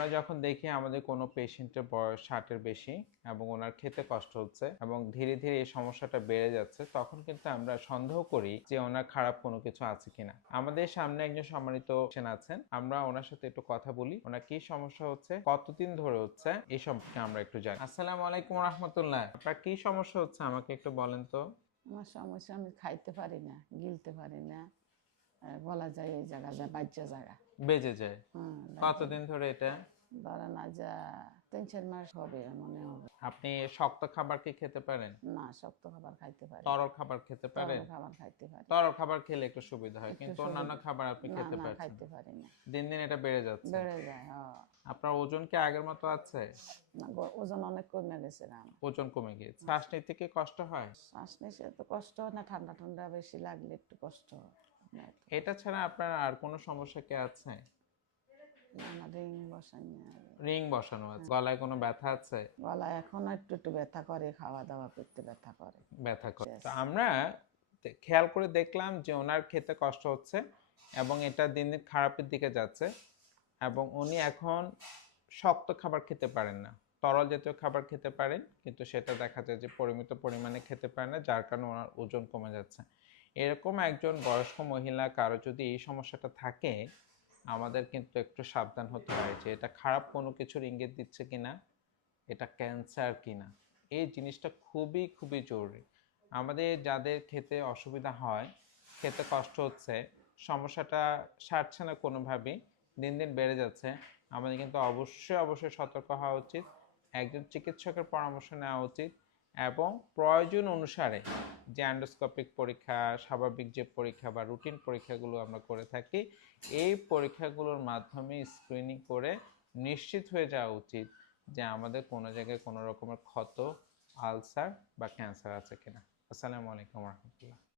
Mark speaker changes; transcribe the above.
Speaker 1: আমরা যখন দেখি আমাদের কোনো পেশেন্টের বয়স ষাটের বেশি এবং ওনার খেতে কষ্ট হচ্ছে এবং ধীরে ধীরে এই সমস্যাটা বেড়ে যাচ্ছে, তখন কিন্তু আমরা সন্দেহ করি যে ওনার খারাপ কোনো কিছু আছে কিনা। আমাদের সামনে একজন সম্মানিত পেশেন্ট আছেন, আমরা ওনার সাথে একটু কথা বলি, ওনার কি সমস্যা হচ্ছে, কতদিন ধরে হচ্ছে এই সম্পর্কে আমরা একটু জানি। আসসালামু আলাইকুম রহমতুল্লাহ, আপনার কি সমস্যা হচ্ছে আমাকে একটু বলেন তো।
Speaker 2: আমার সমস্যা আমি খাইতে পারি না, গিলতে পারি না। বলা যায় এই জায়গা যায় জায়গা।
Speaker 1: বেজে যায়। কতদিন ধরে এটা?
Speaker 2: ধরে না যা তিন চার মাস হবে মনে হবে।
Speaker 1: আপনি শক্ত খাবার কি খেতে পারেন?
Speaker 2: না শক্ত খাবার খাইতে পারি।
Speaker 1: তরল খাবার খেতে পারেন?
Speaker 2: খাবার খাইতে পারি।
Speaker 1: তরল খাবার খেলে একটু সুবিধা হয় কিন্তু অন্যান্য খাবার আপনি খেতে
Speaker 2: না খাইতে। পারি না।
Speaker 1: দিন দিন এটা বেড়ে যাচ্ছে।
Speaker 2: বেড়ে যায় হ্যাঁ
Speaker 1: আপনার ওজন কি আগের মতো আছে?
Speaker 2: না ওজন অনেক কমে গেছে না আমার।
Speaker 1: ওজন কমে গিয়েছে। শ্বাস নিতে কি কষ্ট হয়?
Speaker 2: শ্বাস নিতে তো কষ্ট হয় না ঠান্ডা ঠান্ডা বেশি লাগলে একটু কষ্ট হয়।
Speaker 1: এটা ছাড়া আপনার আর কোনো সমস্যা কি আছে?
Speaker 2: রিং বসাই না
Speaker 1: রিং বসানো আছে। গলায় কোনো ব্যথা আছে?
Speaker 2: গলা এখনও একটু একটু ব্যথা করে খাওয়া দাওয়া করতে ব্যথা করে।
Speaker 1: ব্যথা করে। তো আমরা খেয়াল করে দেখলাম যে ওনার খেতে কষ্ট হচ্ছে এবং এটা দিন দিন খারাপের দিকে যাচ্ছে এবং উনি এখন শক্ত খাবার খেতে পারেন না। তরল জাতীয় খাবার খেতে পারেন কিন্তু সেটা দেখা যায় যে পরিমিত পরিমাণে খেতে পারেন না যার কারণে ওনার ওজন কমে যাচ্ছে। এরকম একজন বয়স্ক মহিলা কারও যদি এই সমস্যাটা থাকে, আমাদের কিন্তু একটু সাবধান হতে হয় যে এটা খারাপ কোনো কিছুর ইঙ্গিত দিচ্ছে কিনা, এটা ক্যান্সার কিনা। এই জিনিসটা খুবই খুবই জরুরি। আমাদের যাদের খেতে অসুবিধা হয়, খেতে কষ্ট হচ্ছে, সমস্যাটা সারছে না কোনোভাবেই, দিন দিন বেড়ে যাচ্ছে, আমাদের কিন্তু অবশ্যই অবশ্যই সতর্ক হওয়া উচিত, একজন চিকিৎসকের পরামর্শ নেওয়া উচিত এবং প্রয়োজন অনুসারে যে অ্যান্ডোস্কোপিক পরীক্ষা, স্বাভাবিক যে পরীক্ষা বা রুটিন পরীক্ষাগুলো আমরা করে থাকি, এই পরীক্ষাগুলোর মাধ্যমে স্ক্রিনিং করে নিশ্চিত হয়ে যাওয়া উচিত যে আমাদের কোনো জায়গায় কোনো রকমের ক্ষত, আলসার বা ক্যান্সার আছে কিনা। আসসালামু আলাইকুম রহমতুল্লাহ।